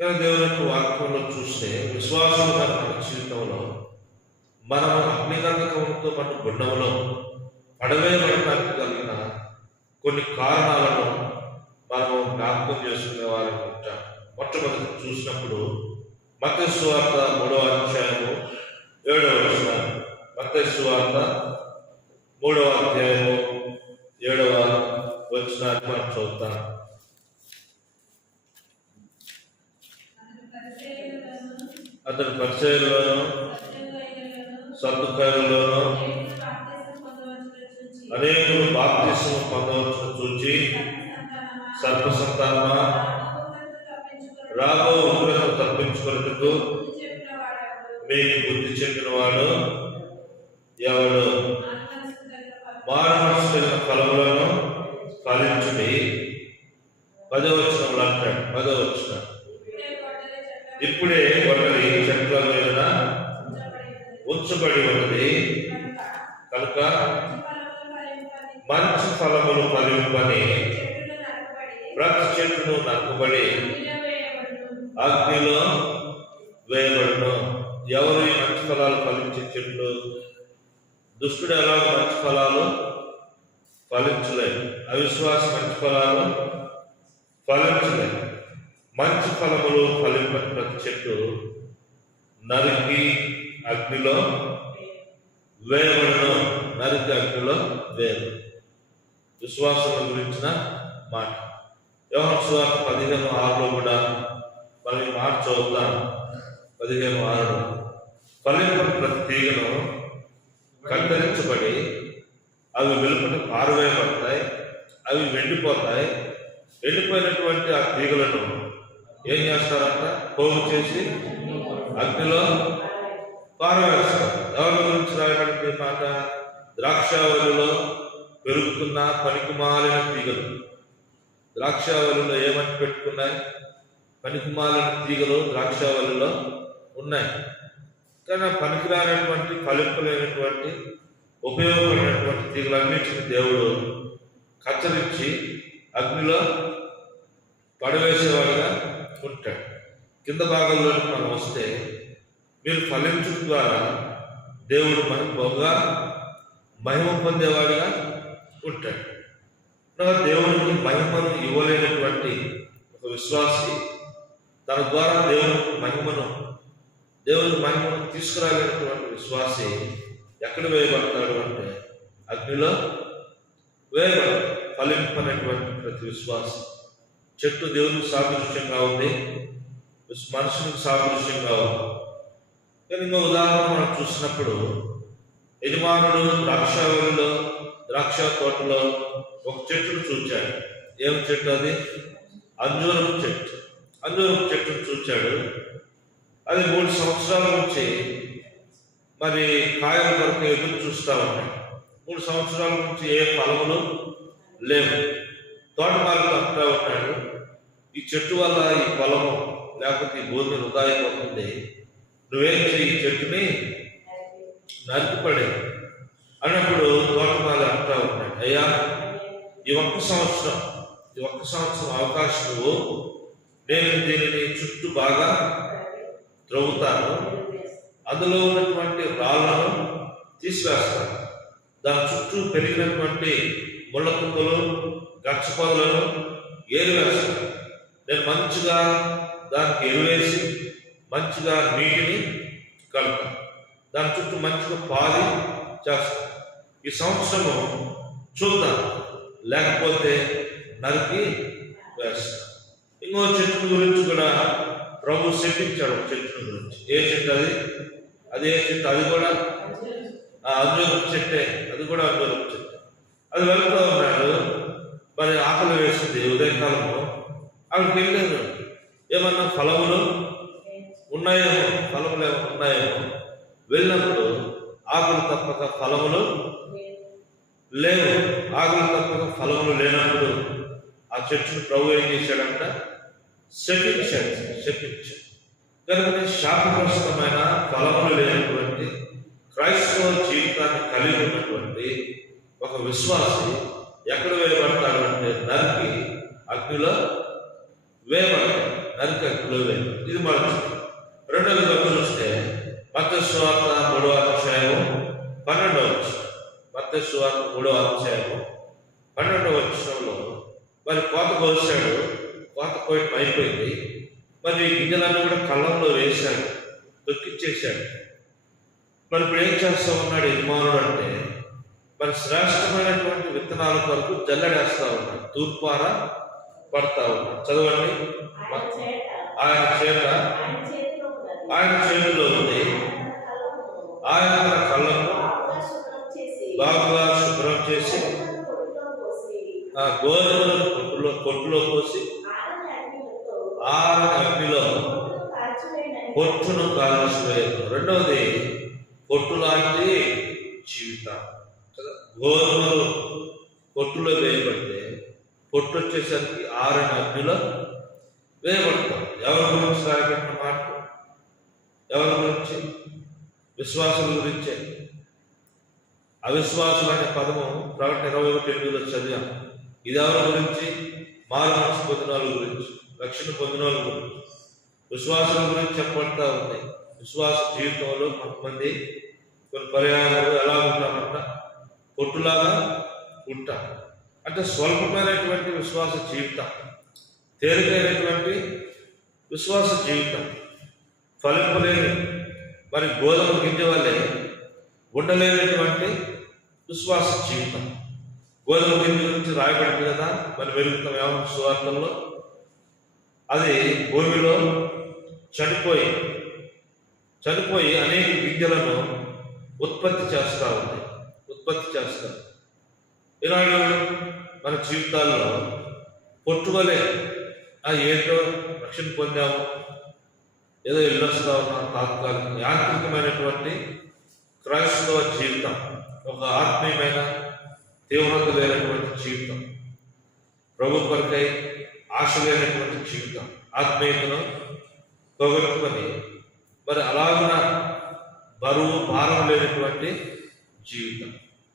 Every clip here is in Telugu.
కానీ దేవుని యొక్క వాక్యంలో చూస్తే విశ్వాసంగా మన జీవితంలో మనం అగ్నిగంధకంతో మన గుండంలో పడవేయబడటానికి కలిగిన కొన్ని కారణాలను మనము జ్ఞాపకం చేసుకునే వారిని ఉంటాం. మొట్టమొదటి చూసినప్పుడు మత్తయి సువార్త 3వ అధ్యాయము 7వ వచనం. మత్తయి సువార్త 3వ అధ్యాయము 7వ వచనాన్ని మనం చూద్దాం. అతడు పరిసయ్యులలోను సద్దుకాయులలోను అనేకులు బాప్తిస్మము పొందవచ్చును చూచి, సర్వ సంతానమా, రాబో ఉగ్రతను తప్పించుకొనుటకు మీకు బుద్ధి చెప్పిన వాడు ఎవడు? మానవ కలిగిన ఫలములను ఫలించుడి. 10వ వచనంలో అంటాడు. 10వ వచనం, ఇప్పుడే ఒకరి చెట్ల మీద ఉంచబడి ఉన్నది కనుక మంచి ఫలములు ఫలింపని ప్రతి చెట్టును నరకబడి అగ్నిలో వేయబడును. ఎవరు ఈ మంచి ఫలాలు ఫలించే చెట్లు? దుష్టుడు ఎలా మంచి ఫలాలు ఫలించలేదు, అవిశ్వాస మంచి ఫలాలు ఫలించలేదు. మంచి ఫలములు ఫలింపని ప్రతి చెట్టు నరికి అగ్నిలో వేయబడును. నరికి అగ్నిలో వేయబడు. విశ్వాసం గురించిన మాట యోహాను సువార్త 15:6లో కూడా మనం ఈ మాట చదువుతాం. 15:6, ఫలింపని ప్రతి తీగను కత్తిరించబడి అవి వెలుపటి పారవేయబడతాయి, అవి ఎండిపోతాయి. ఎండిపోయినటువంటి ఆ తీగలను ఏం చేస్తారంట? పోగు చేసి అగ్నిలో పారవేస్తారు. ఎవరి గురించి రాయబడింది మాట? ద్రాక్షావళిలో పెరుగుతున్న పనికిమాలిన తీగలు. ద్రాక్షావళిలో ఏమని పెట్టుకున్నాయి? పనికిమాలిన తీగలు ద్రాక్షావళిలో ఉన్నాయి. కానీ పనికిరానటువంటి, ఫలింపలేనటువంటి, ఉపయోగపడినటువంటి తీగలన్నింటినీ దేవుడు కత్తిరించి అగ్నిలో పడవేసేవాడుగా ఉంటాడు. కింద భాగంలోకి మనం వస్తే, మీరు ఫలించడం ద్వారా దేవుడు మనకు బహుగా మహిమ పొందేవాడుగా ఉంటాడు. దేవునికి మహిమను ఇవ్వలేనటువంటి ఒక విశ్వాసి తన ద్వారా దేవునికి మహిమను తీసుకురాలేనటువంటి విశ్వాసి ఎక్కడ వేయబడతాడు అంటే అగ్నిలో వేయబడతాడు. ఫలింపనటువంటి ప్రతి విశ్వాసి. చెట్టు దేవునికి సాదృశ్యంగా ఉంది, మనుషునికి సాదృశ్యంగా ఉంది. కానీ ఇంకో ఉదాహరణ మనం చూసినప్పుడు, యజమానుడు ద్రాక్ష తోటలో ఒక చెట్టును చూచాడు. ఏం చెట్టు అది? అంజూరపు చెట్టు. అంజూరపు చెట్టును చూచాడు. అది 3 సంవత్సరాల నుంచి మరి కాయల కొరకు ఎదురు చూస్తూ ఉన్నాడు. 3 సంవత్సరాల నుంచి ఏ ఫలములు లేవు. తోటమాలికి అంటూ ఉంటాడు, ఈ చెట్టు వల్ల ఈ పొలము లేకపోతే ఈ భూమి వృధా అయిపోతుంది, నువ్వేం చేయి, ఈ చెట్టుని నరికిపడే అన్నప్పుడు తోటమాలి అంటూ ఉంటాడు, అయ్యా ఈ ఒక్క సంవత్సరం అవకాశం నువ్వు, నేను దీనిని చుట్టూ బాగా త్రవ్వుతాను, అందులో ఉన్నటువంటి రాళ్లను తీసివేస్తాను, దాని చుట్టూ పెరిగినటువంటి ముళ్ళ కుంకలు గచ్చపొదలను ఏరివేస్తాను, నేను మంచిగా దానికి ఎరువేసి మంచిగా నీటిని కలుపుతాను, దాని చుట్టూ మంచిగా పాది చేస్తాను, ఈ సంవత్సరము చూద్దాం, లేకపోతే నరికి వేస్తాను. ఇంకో చెట్టు గురించి కూడా ప్రభు శపించాడు. చెట్టు గురించి. ఏ చెట్టు అది? అదే చెట్టు, అది కూడా అంజూరపు చెట్టే, అది కూడా అంజూరపు చెట్టు. అది వెళ్తూ ఉన్నాడు, మరి ఆకలి వేసింది ఉదయకాలంలో. అక్కడికి వెళ్ళాను, ఏమన్నా ఫలములు ఉన్నాయేమో, ఫలములు ఏమో ఉన్నాయేమో. వెళ్ళినప్పుడు ఆకులు తప్పక ఫలములు లేవు. ఆకులు తప్పక ఫలములు లేనప్పుడు ఆ చెట్టును ప్రభు ఏం చేశాడంట? శపించాడు. కనుక శాపగ్రస్తమైన ఫలములు లేనటువంటి క్రైస్తవ జీవితాన్ని కలిగి ఉన్నటువంటి ఒక విశ్వాసి ఎక్కడ వేయబడతాడు అంటే నరికి అగ్నిలో వేయబడతాడు. నరికి అగ్నిలో వేయబడతాడు. ఇది మొదటి. రెండవదిగా చూస్తే మత్తయి సువార్త 3వ అధ్యాయం 12వ వచనం. మత్తయి సువార్త 3వ అధ్యాయం 12వ వచనంలో మరి కోత కోసాడు, కోత కోయటం అయిపోయింది. మరి గింజలన్నీ కూడా కళ్ళంలో వేశాడు, తొక్కిచ్చేశాడు. మరి ఇప్పుడు ఏం చేస్తా ఉన్నాడు యజమానుడు అంటే, మరి శ్రేష్టమైనటువంటి విత్తనాల కొరకు జల్లడేస్తా ఉన్నాడు, తూర్పార పడతా ఉన్నాడు. చదవండి. ఆయన చేతిలో ఉంది, ఆయన తన కళ్ళను బాగా శుభ్రం చేసి ఆ గోధుమలను కొట్టులో పోసి అగ్నిలో పొట్టును కాల్చివేయదు. రెండవది, పొట్టు లాంటి జీవితం కదా. గోధుమలు పొట్టులో వేయబడితే పొట్టు వచ్చేసరికి ఆరని అగ్నిలో వేయబడతాం. ఎవరి గురించి రాయబడిన మాట? ఎవరి గురించి? విశ్వాసుల గురించే. అవిశ్వాసులు అనే పదము ప్రకటన 21:8 చదివాం. ఇది ఎవరి గురించి? మారు మనసు పొందిన వాళ్ళ గురించి, రక్షణ పొందిన వాళ్ళ గురించి, విశ్వాసుల గురించి చెప్పబడతా ఉంది. విశ్వాస జీవితంలో కొంతమంది కొన్ని పర్యాయాలు ఎలా ఉంటామంట? పొట్టులాగా ఉంటాం. అంటే స్వల్పమైనటువంటి విశ్వాస జీవితం, తేలికైనటువంటి విశ్వాస జీవితం, ఫలింపలేని మరి గోధుమ గింజ వల్లే ఉండలేనటువంటి విశ్వాస జీవితం. గోధుమ గింజ గురించి రాయబడింది కదా మరి వెలుగుతాం యోహాను సువార్తల్లో. అది భూమిలో చనిపోయి అనేక గింజలను ఉత్పత్తి చేస్తారు. ఈనాడు మన జీవితాల్లో పొట్టువలే ఏంటో రక్షణ పొందాము, ఏదో ఇల్లు వస్తా ఉన్నాం, తాత్కాలిక యాంత్రికమైనటువంటి క్రైస్తవ జీవితం, ఒక ఆత్మీయమైన తీవ్రత లేనటువంటి జీవితం, ప్రభు కొరకై ఆశ లేనటువంటి జీవితం, ఆత్మీయతను పోగొట్టుకొని మరి అలాగున బరువు భారం లేనటువంటి జీవితం.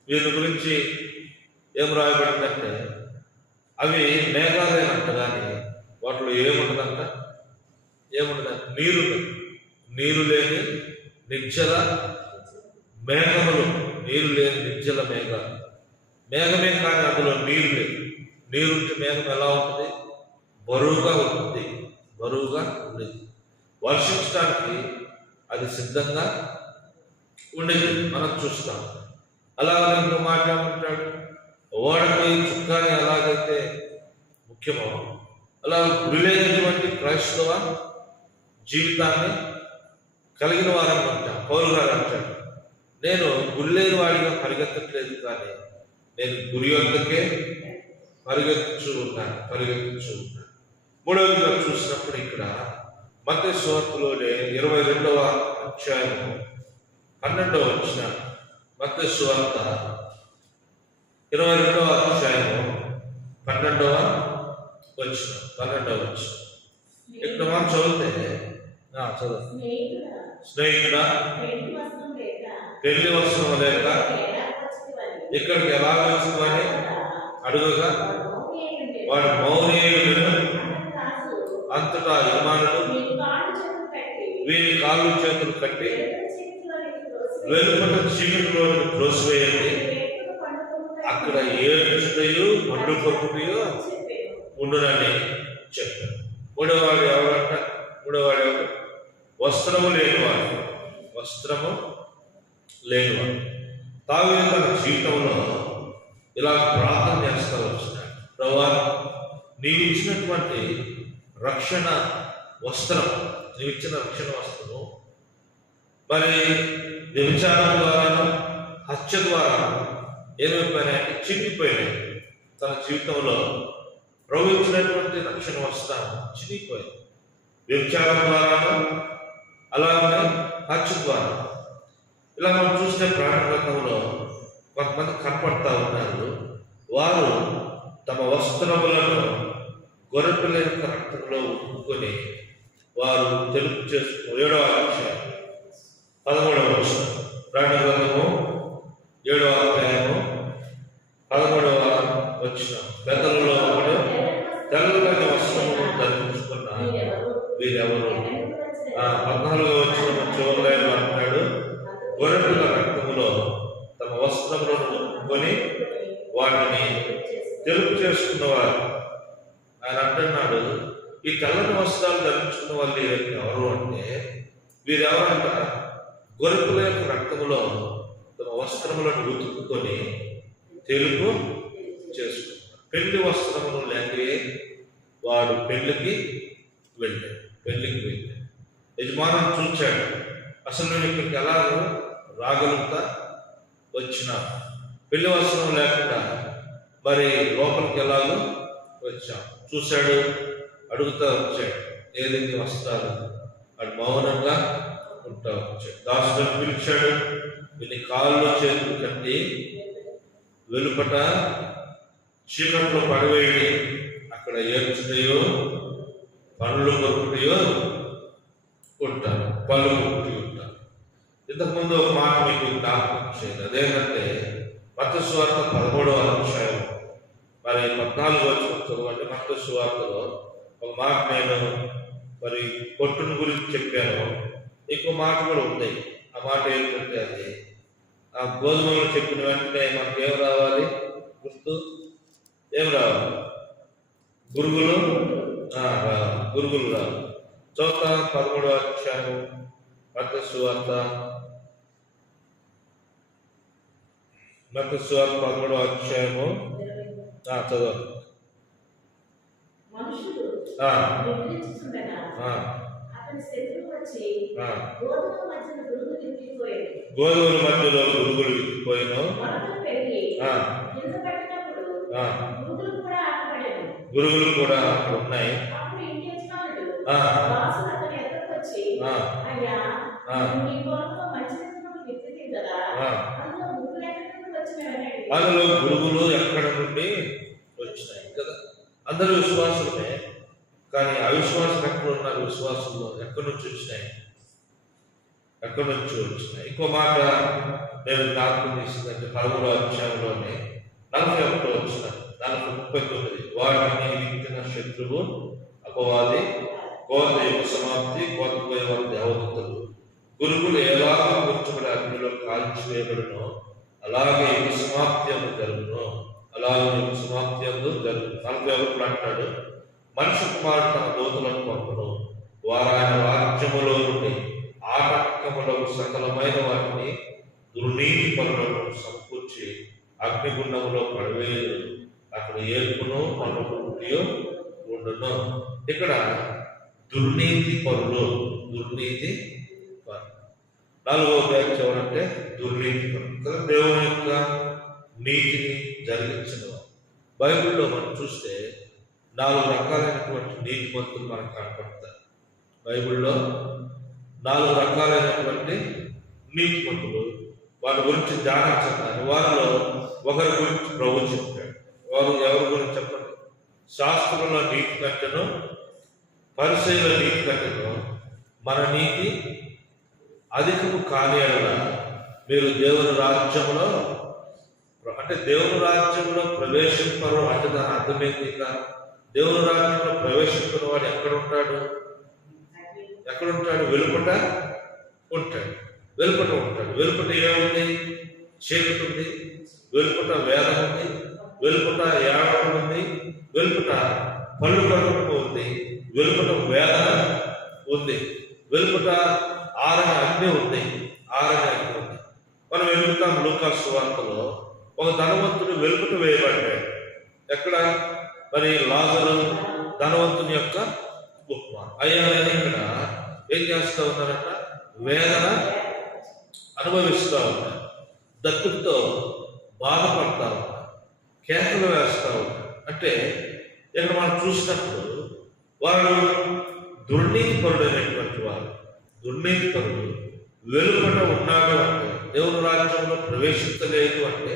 వీరి గురించి ఏం రాయబడిందంటే, అవి మేఘాలయనంట, కానీ వాటిలో ఏముండదంట? నీరు లేని నిర్జల మేఘములు, నీరు లేని నిర్జల మేఘాలు. మేఘమే కానీ అందులో నీరు లేదు. నీరుంటే మేఘం ఎలా ఉంటుంది? బరువుగా ఉండేది. వర్షించడానికి అది సిద్ధంగా ఉండేది, మనం చూస్తాం. అలాగే ఇంకో మాట ఏమంటాడు? ఓడపై చుక్కాని ఎలాగైతే ముఖ్యమో అలా గురిలేనటువంటి క్రైస్తవ జీవితాన్ని కలిగిన వారని అంటాం. పౌలు గారు అంటాడు, నేను గురిలేని వాడిగా పరిగెత్తట్లేదు, కానీ నేను గురి వద్దకే పరిగెత్తుచూ ఉన్నాను. మూడవదిగా చూసినప్పుడు ఇక్కడ మత్తయి సువార్తలోనే 22వ అధ్యాయము 12వ వచనం. మత్తయి సువార్త 22వ అధ్యాయము 12వ వచనం. ఇక్కడ మనం చదివితే స్నేహితుడా, పెళ్లి వస్త్రం లేక ఇక్కడికి ఎలా వచ్చుకోని అడుగుగా వాడు మౌనీయుడు అంతటా యజమానుడు వీరి కాళ్ళు చేతులు కట్టి వెలుపట చీకటిలోకి త్రోసివేయండి, అక్కడ ఏడుచుటయు పండు కొట్టుటయు ఉండునని చెప్పారు. మూడోవాడు ఎవరంట? వస్త్రము లేనివాడు. తావీదు తన జీవితంలో ఇలా ప్రార్థన చేస్తూ వచ్చినాడు, ప్రభువా, నీవు ఇచ్చినటువంటి రక్షణ వస్త్రము మరి వ్యభిచారం ద్వారాను హత్య ద్వారా ఏమైపోయినాయంటే చినిగిపోయినాయి. తన జీవితంలో ప్రభు ఇచ్చినటువంటి రక్షణ వస్త్రం చినిగిపోయింది. వ్యభిచారం ద్వారాను అలాగే హత్య ద్వారా. ఇలా మనం చూస్తే ప్రాణ గ్రంథంలో కొంతమంది కనపడతా ఉన్నారు. వారు తమ వస్త్రములను గొర్రెపిల్ల యొక్క రక్తంలో ఉప్పుకొని వారు తెలుపు చేసుకు 7వ అధ్యాయం 13వ వచనం. ప్రాణ గ్రంథము 7వ అధ్యాయము 13వ వచనం. పెద్దలలో ఒకడు తెల్లని వస్త్రము ధరించుకున్న 14వ వచనం చివరిలో అంటాడు, గొర్రెల రక్తములో తమ వస్త్రములను కొని వాటిని తెలుపు చేసుకున్నవారు. ఆయన అంటున్నాడు, ఈ తెల్లని వస్త్రాలు ధరించుకున్న వాళ్ళు ఎవరు అంటే వీరెవరంట గొర్రెల యొక్క రక్తములో తమ వస్త్రములను ఉతుక్కుని తెలుపు చేసుకున్నారు. పెళ్లి వస్త్రములు లేకే వాడు పెళ్లికి వెళ్ళాడు. యజమానుడు చూచాడు, అసలు నేను ఇక్కడికి ఎలా రాగలుగుతా వచ్చినా, పెళ్లి వస్త్రం లేకుండా మరి లోపలికి ఎలాగో వచ్చాం. చూశాడు, అడుగుతా వచ్చాడు, ఏది వస్త్రాలు? వాడు మౌనంగా ఉంటా వచ్చాడు. దాసులను పిలిచాడు, వీని కాళ్ళు చేతులు కట్టి వెలుపట చీకట్లో పడవేయండి, అక్కడ ఏడ్చుతాయో పనులు కొరుకుతాయో ఉంటారు, పనులు కొరుకుతూ ఉంటారు. ఇంతకుముందు ఒక మాట మీకు జ్ఞాపకం చేయదు, అదేంటంటే మత్తయి సువార్త 13వ అధ్యాయం మరి 14వ వచనం చదవండి. మత్తయి సువార్తలో ఒక మాట నేను మరి కొట్టుని గురించి చెప్పాను, ఇంకో మాట కూడా ఉంది. ఆ మాట ఏంటంటే అది ఆ గోధుమలు చెప్పిన వెంటనే మనకి ఏం రావాలి? గుర్తు ఏం రావాలి? గురుగులు రావాలి. చౌత 13వ అధ్యాయం మత్తయి సువార్త 13వ అధ్యాయము చదవండి. గోధుమల మధ్యలో గురుగులు విప్పిపోయిన గురుగులు కూడా ఉన్నాయి. అందులో గురుగులు ఎక్కడ నుండి వచ్చినాయి కదా? అందరూ విశ్వాసులే, కానీ అవిశ్వాసులు ఎక్కడ ఉన్నారు? విశ్వాసంలో ఎక్కడి నుంచి వచ్చినాయి? ఇంకో మాట నేను జ్ఞాపకం చేసిందంటే 13వ అధ్యాయంలోనే 41వ వచనం 39 వాటిని విత్తిన శత్రువు అపవాది, కోత యుగ సమాప్తి, కోతపోయే వారి దేవదూతలు, గురుగులు ఎలాగ కూర్చోబడి అగ్నిలో కాల్చివేయబడునో అలాగే యుగ సమాప్తి అందు జరుగును. 41 అంటాడు, మనిషి కుమారుడు తన దూతలను పంపును, వారు ఆయన రాజ్యములో నుండి ఆటంకములకు సకలమైన వాటిని దుర్నీతి పనులను సమకూర్చి అగ్నిగుండములో పడవేయదు, అక్కడ ఏర్పును పనులు ఉండును. ఇక్కడ దుర్నీతి పనులు 4వ వ్యాఖ్య అంటే దుర్నీతి పనులు, దేవుని యొక్క నీతిని జరిగించడం. బైబిల్లో మనం చూస్తే 4 రకాలైనటువంటి నీతిమంతులు మనకు కనపడతారు. బైబిల్లో 4 రకాలైనటువంటి నీతిమంతులు, వారి గురించి ధ్యానించాలి. వారిలో ఒకరి గురించి ప్రభు చెప్పాడు. వారు ఎవరి గురించి చెప్పండి? శాస్త్రంలో నీతి కంటేనో పరిసయ్యుల నీతి కంటేనో మన నీతి అధికము కాని ఎడల మీరు దేవుని రాజ్యంలో, అంటే దేవుని రాజ్యంలో ప్రవేశింపరు అంటే దాని అర్థమైంది. దేవుని రాజ్యంలో ప్రవేశించిన వాడు ఎక్కడుంటాడు? వెలుపట ఉంటాడు. వెలుపట ఏముంది? చీకటి ఉంది, వెలుపట వేదం ఉంది, వెలుపట ఏడవడం ఉంది, వెలుపట పళ్ళు కడుపు ఉంది, వెలుపట వేదన ఉంది, వెలుపట ఆరని అగ్ని ఉంది. మనం వెలుగుతాం. లూకా సువార్తలో ఒక ధనవంతుడు వెలుపట వేయబడ్డాడు. ఎక్కడ? మరి లాజరు ధనవంతుని యొక్క ఉపమా. అయ్యా ఇక్కడ ఏం చేస్తూ ఉన్నారంట? వేదన అనుభవిస్తూ ఉన్నారు, దత్తుతో బాధపడతా ఉన్నారు, కేకలు వేస్తూ ఉన్నారు. అంటే ఇక్కడ మనం చూసినప్పుడు వారు దుర్నీతి పరుడైనటువంటి వారు, వెలుపట ఉన్నాడు అంటే దేవుని రాజ్యంలో ప్రవేశించలేదు అంటే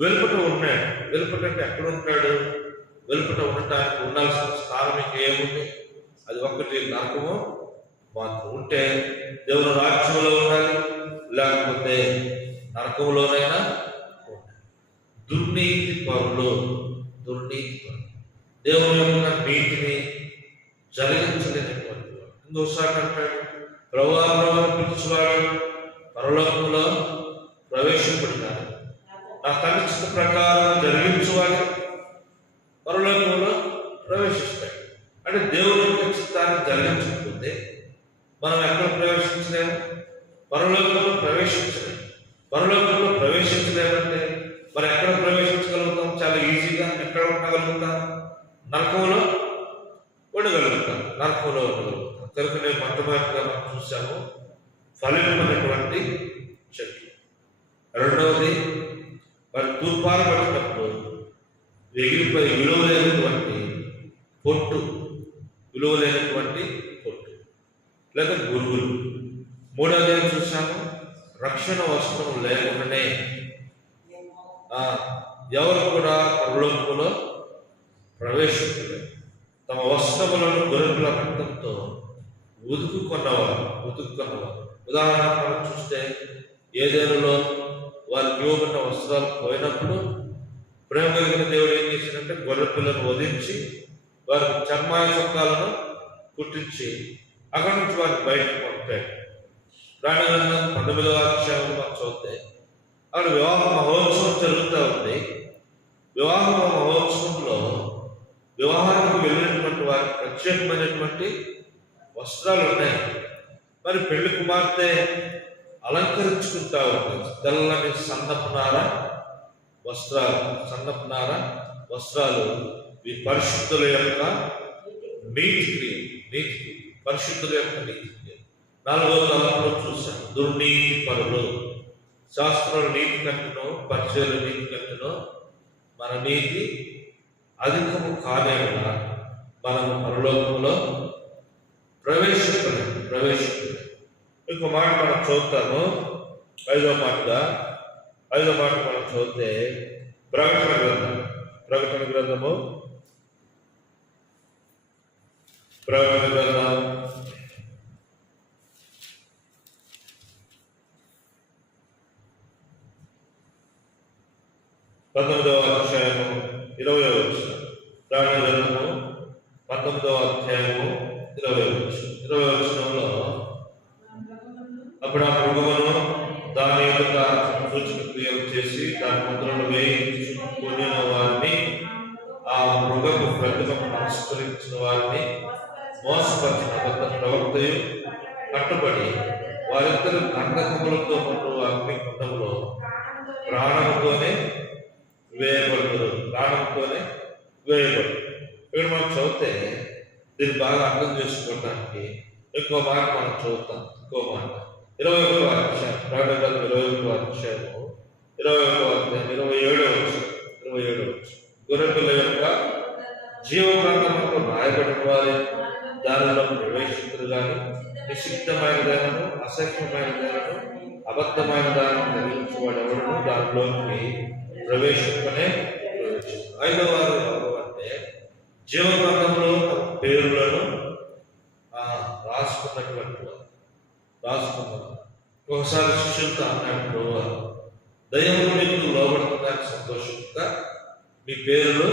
వెలుపట ఉన్నాడు. వెలుపట అంటే ఎక్కడ ఉంటాడు? వెలుపట ఉండటానికి ఉండాల్సిన స్థానం ఇంకా ఏముంది? అది ఒక్కటి నరకము మాత్రం. ఉంటే దేవుని రాజ్యంలో ఉండాలి, లేకపోతే నరకంలోనైనా ఉండాలి. దుర్నీతి పరులు దేవుని యొక్క నీతిని జరిగించలేనటువంటి వాడు. ఇంకోసారి అంటాడు, ప్రభువా ప్రభువా పిలుచువాడు పరలోకంలో ప్రవేశింపడినాడు, నా తండ్రి చిత్త ప్రకారం జరిగించువాడు పరలోకంలో ప్రవేశిస్తాడు. అంటే దేవుని యొక్క చిత్తాన్ని జరిగించకపోతే మనం ఎక్కడ ప్రవేశించలేము? పరలోకంలో ప్రవేశించలేము. పరలోకంలో ప్రవేశించలేమంటే మరి ఎక్కడ ప్రవేశించగలుగుతాం? చాలా ఈజీగా ఎక్కడ ఉండగలుగుతాం? నరకంలో ఉండగలుగుతాం. నరకంలో ఉండగలుగుతాం. కనుక నేను మొట్టమొదటిగా మనం చూసాము ఫలితమైనటువంటి చెట్లు. రెండవది మరి తూర్పాలు పట్టినప్పుడు ఎగిరిపోయి విలువలేనటువంటి పొట్టు, విలువలేనటువంటి పొట్టు లేదా గురుగులు. మూడవది ఏం చూసాము? రక్షణ వస్త్రం లేకుండానే ఎవరు కూడా పరలోకంలో ప్రవేశించలేదు. తమ వస్త్రములను గొర్రెల రక్తంతో ఉతుకున్నవారు. ఉదాహరణ మనం చూస్తే ఏదేనులో వారికి ఇవ్వబడిన వస్త్రాలు పోయినప్పుడు ప్రేమ కలిగిన దేవుడు ఏం చేశాడంటే గొర్రె పిల్లను వధించి వారికి చర్మాయ చొక్కాలను కుట్టించి అక్కడి నుంచి వారికి బయటకు పంపాడు. ప్రాణి గ్రంథం 19వ అధ్యాయంలో మనం చూస్తే అక్కడ వివాహ మహోత్సవం జరుగుతూ ఉంది. వివాహ మహోత్సవంలో వివాహానికి వెళ్ళినటువంటి వారికి ప్రత్యేకమైనటువంటి వస్త్రాలు ఉన్నాయి. మరి పెళ్లి కుమార్తె అలంకరించుకుంటా ఉంటుంది. తెల్లని సన్నపునార వస్త్రాలు ఈ పరిశుద్ధుల యొక్క నీతి, పరిశుద్ధుల యొక్క నీతి. 4వ తలంలో చూసాం, దుర్నీతి పరులు. శాస్త్రుల నీతి కంటేనో పరిచయాల నీతి కంటేనో మన నీతి అధికము కాలేమా మనము పరలోకంలో ప్రవేశించలేము. ఇంకో మాట మనం చూస్తాము. ఐదో మాట మనం చూస్తే ప్రకటన గ్రంథము 19వ అధ్యాయము 20వ వచనం. ప్రకటన గ్రంథము 19వ అధ్యాయము 20వ వచనంలో అప్పుడు ఆ మృగమును దాని యొక్క సూచక క్రియలు చేసి దాని ముద్రను వేయించుకుని వారిని, ఆ మృగము ప్రతిమకు నమస్కరించిన వారిని మోసపరిచిన అబద్ధ ప్రవక్తయు కట్టుబడి వారిద్దరు గంధకములతో ఉన్న అగ్ని కుండములో ప్రాణముతోనే వేయబడతారు. ఇక్కడ మనం చదివితే దీన్ని బాగా అర్థం చేసుకోవడానికి ఇంకో మాట మనం చదువుతాం. 21వ అధ్యాయం ప్రకటన 21వ అధ్యాయము 27వ గొర్రెపిల్ల యొక్క జీవ గ్రంథంలో రాయబడిన వారి దానిలో ప్రవేశించరు కానీ నిషిద్ధమైనదైనను అసహ్యమైనదైనను అబద్ధమైన దాన్ని నిర్మించేవాడు ఎవరు దానిలోకి ప్రవేశించనే ప్రవేశించారు. 5వ వారు ఎవరు అంటే జీవ గ్రంథంలో తమ పేర్లను రాసుకున్నారు. ఒకసారి శిష్యులతో అన్నాడు, దయ్యములు మీకు లోబడుతుందని సంతోషంగా మీ పేరులు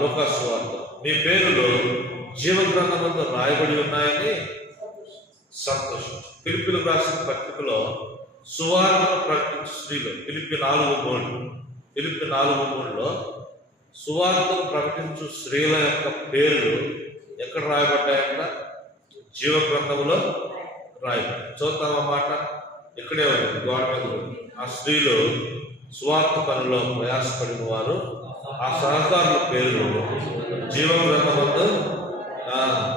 లోకాసు వార్త, మీ పేరులు జీవ గ్రంథంలో రాయబడి ఉన్నాయని సంతోషించు. ఫిలిప్పీలకు రాసిన పత్రికలో సువార్తను ప్రకటించు స్త్రీలు ఫిలిప్పీ 4:3లో సువార్తను ప్రకటించు స్త్రీల యొక్క పేర్లు ఎక్కడ రాయబడ్డాయంట? జీవ గ్రంథంలో రాయబడి. చూద్దామన్నమాట. ఇక్కడే ఉంది, గోడ మీద ఉంది. ఆ స్త్రీలు సువార్త పనిలో ప్రయాసపడిన వారు, ఆ సహకారుల పేర్లు జీవ గ్రంథంలో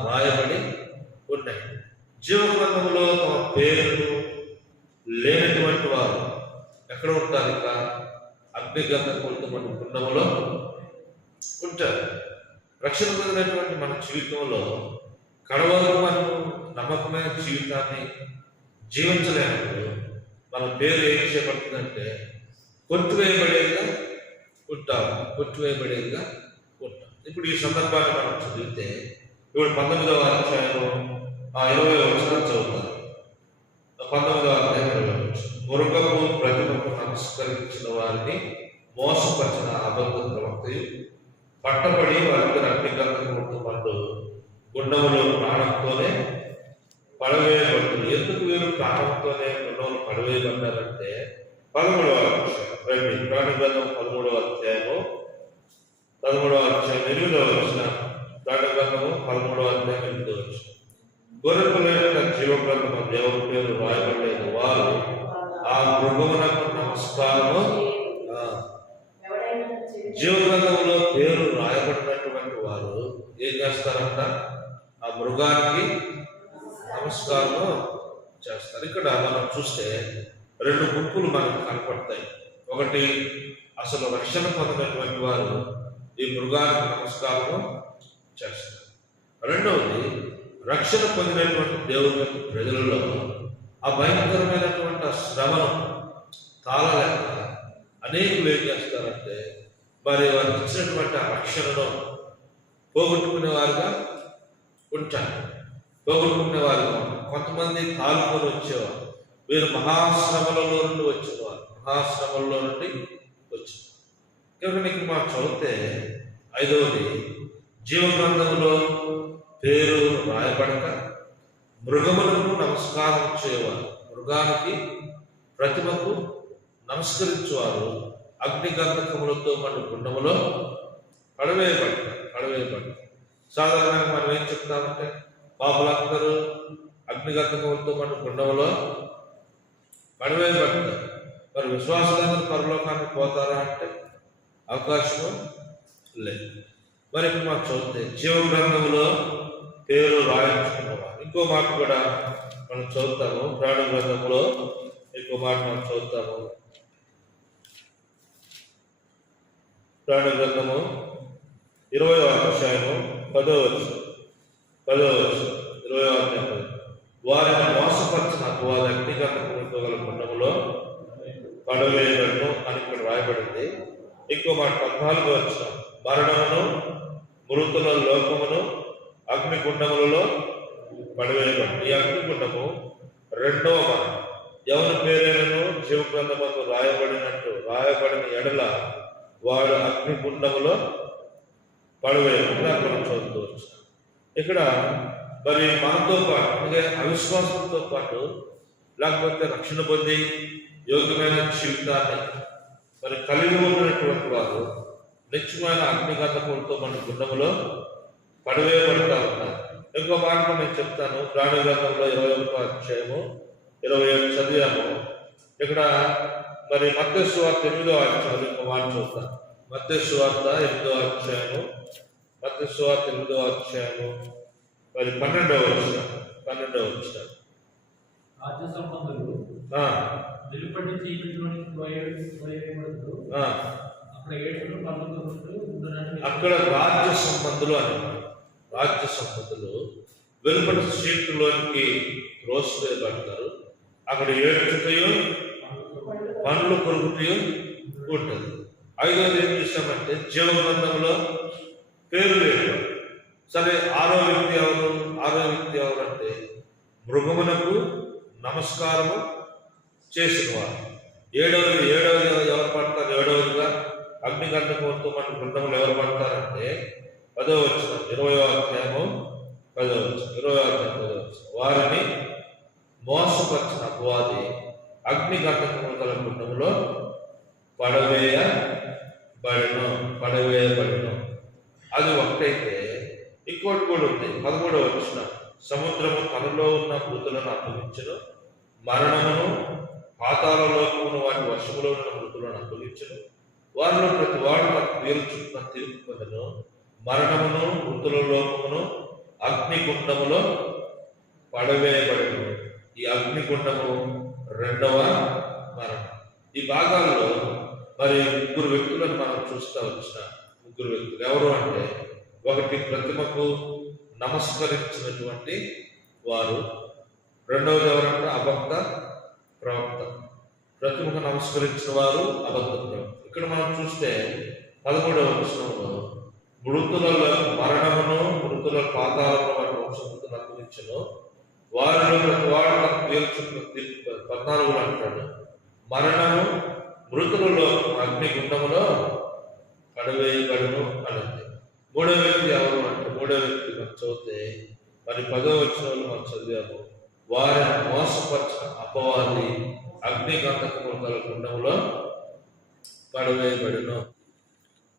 రాయబడి ఉన్నాయి. జీవ గ్రంథంలో తమ పేర్లు లేనటువంటి వారు ఎక్కడ ఉంటారు? ఇంకా అగ్నిగంధకములతో మన గుండములో ఉంటారు. రక్షణ పొందినటువంటి మన జీవితంలో కడవరకు మనం నమ్మకమైన జీవితాన్ని జీవించలేనప్పుడు మన పేరు ఏం చేయబడుతుందంటే కొట్టివేయబడేదిగా ఉంటాం. ఇప్పుడు ఈ సందర్భాన్ని మనం చదివితే ఇప్పుడు 19వ అధ్యాయంలో 20వ వచనం చదువుతారు. 19వ అధ్యాయం 20వ వచనం. మృగము ప్రతిమకు నమస్కరించిన వారిని మోసపరిచిన అబద్ధ ప్రవక్తయు పట్టబడి వారిద్దరు అగ్నిగంధకములతో పాటు గుండములో ప్రాణంతోనే పడవేయబడుతుంది. ఎందుకు వీరు ప్రాణంతోనే మృగములు పడవేయబడ్డారంటే 13వ అధ్యాయం రండి, ప్రకటన గ్రంథం 13వ అధ్యాయము 8వ వచనం. ప్రకటన గ్రంథము 13వ అధ్యాయం 8వ వచనం. గొర్రెపిల్ల యొక్క జీవ గ్రంథము దేవుని పేరు రాయబడలేదు వారు ఆ మృగమునకు నమస్కారము. జీవ గ్రంథంలో పేరు రాయబడినటువంటి వారు ఏం చేస్తారంట? ఆ మృగానికి నమస్కారము చేస్తారు. ఇక్కడ మనం చూస్తే 2 గుంపులు మనకు కనపడతాయి. ఒకటి, అసలు రక్షణ పొందినటువంటి వారు ఈ మృగానికి నమస్కారము చేస్తారు. రెండవది, రక్షణ పొందినటువంటి దేవుని యొక్క ప్రజలలో ఆ భయంకరమైనటువంటి శ్రమను తాళలేక అనేకులు ఏం చేస్తారంటే మరి వారికి ఇచ్చినటువంటి ఆ రక్షణను పోగొట్టుకునేవారుగా ఉంటారు. పోగొట్టుకునేవారుగా కొంతమంది తాలుకొని వచ్చేవారు. వీరు మహాశ్రమలలో నుండి వచ్చేవారు, మహాశ్రమల్లో నుండి వచ్చేవారు. కనుక మనం చదివితే 5వది, జీవ గ్రంథంలో పేరు రాయబడక మృగములకు నమస్కారం చేయవారు, మృగానికి ప్రతిమకు నమస్కరించేవారు అగ్నిగంధకములతో మన గుండములో పడవేయబడతారు. సాధారణంగా మనం ఏం చెప్తామంటే పాపులందరూ అగ్నిగంధకములతో మన గుండములో పడవేయబడతారు. మరి విశ్వాసులందరూ పరలోకానికి పోతారా అంటే అవకాశం లేదు. మరి ఇప్పుడు మనం చదివితే జీవ గ్రంథంలో పేరు రాయించుకున్నవారు. ఇంకో మాట కూడా మనం చదువుతాము. ప్రకటన గ్రంథంలో ఇంకో మాట మనం చదువుతాము. ప్రకటన గ్రంథము 20వ అధ్యాయము 10వ వచనం. 20వ అధ్యాయం. వారిని మోసపరిచిన వారి అగ్నిగంధకములతో గల గుండములో పడవేయబడును అని ఇక్కడ రాయబడింది. ఇంకో మాట 14వ వచనం. మరణమును, మృతుల లోకమును అగ్నిగుండములలో పడవేయబడి. ఈ అగ్నిగుండము 2వ మరణం. ఎవరి పేరైనను జీవ గ్రంథమందు రాయబడిన ఎడల వాడు అగ్నిగుండములో పడవేయబడి మనం చదువుకోవచ్చు. ఇక్కడ మరి మనతో పాటు అంటే అవిశ్వాసంతో పాటు లేకపోతే రక్షణ పొంది యోగ్యమైన జీవితాన్ని మరి కలిగి ఉన్నటువంటి వారు నిత్యమైన అగ్నిగంధకములతో మన గుండములో పడవేయబడతా ఉన్నారు. ఇంకో మాట నేను చెప్తాను. ప్రకటన గ్రంథంలో 21వ అధ్యాయము 27 చదివాము. ఇక్కడ మరి మత్తయి సువార్త 8వ అధ్యాయం ఇంకో మాట చూద్దాం. మత్తయి సువార్త 8వ అధ్యాయము మరి 12వ వచనం. రాజ్య సంబంధులు వెలుపటి చీకటిలోనికి అక్కడ రాజ్య సంబంధులు వెలుపటి చీకటిలోనికి త్రోసివేయబడతారు. అక్కడ ఏడ్చుటయో పండ్లు కొరుకుటయో ఉంటుంది. 5వది ఏం చేశామంటే జీవ గ్రంథంలో పేరు లేదు. సరే, 6వ వ్యక్తి ఎవరు అంటే మృగమునకు నమస్కారము చేసిన వారు. 7వది ఎవరు పడతారు? 7వదిగా అగ్నిగంధకములతో మన గుండములు ఎవరు పడతారంటే 10వ వచనం 20వ అధ్యాయము 10వ వచనం. వారిని మోసపరిచిన అపవాది అగ్నిగంధకముల గల గుండములో పడవేయబడిను. అది ఒకటైతే ఇంకోటి కూడా ఉంది. 13వ వచనం. సముద్రము తనలో ఉన్న మృతులను అప్పగించును, మరణమును పాతాళలోకమును వాటి వశములో ఉన్న మృతులను అప్పగించును. వారిలో ప్రతి వాడు తన క్రియలు చుట్టూ తీర్పు పొందెను. మరణమును, మృతుల లోకమును అగ్నిగుండములో పడవేయబడిను. ఈ అగ్నిగుండము 2వ మరణం. ఈ భాగాల్లో మరి 3 వ్యక్తులను మనం చూస్తూ వచ్చిన 3 వ్యక్తులు ఎవరు అంటే, ఒకటి ప్రతిమకు నమస్కరించినటువంటి వారు, 2వది ఎవరంటే అబద్ధ ప్రవక్త. ప్రతిమకు నమస్కరించిన వారు అబద్ధ ప్రవక్త. ఇక్కడ మనం చూస్తే 13వ వచనంలో మృతులలో మరణమును, మృతుల పాతాళమును వాటి వంశములను అప్పగించును. వారిలో ప్రతి వాడు తన క్రియలు చుట్టూ తీర్పు 14 అంటాడు. మరణము, మృతులలో అగ్నిగుండములో పడవేయబడును అన్నది. 3వ వ్యక్తి ఎవరు అంటే, 3వ వ్యక్తి మనం చదివితే మరి 10వ వచనంలో మనం చదివాము. వారిని మోసపరిచిన అపవాది అగ్నిగంధకముల కుండంలో పడవేయబడును.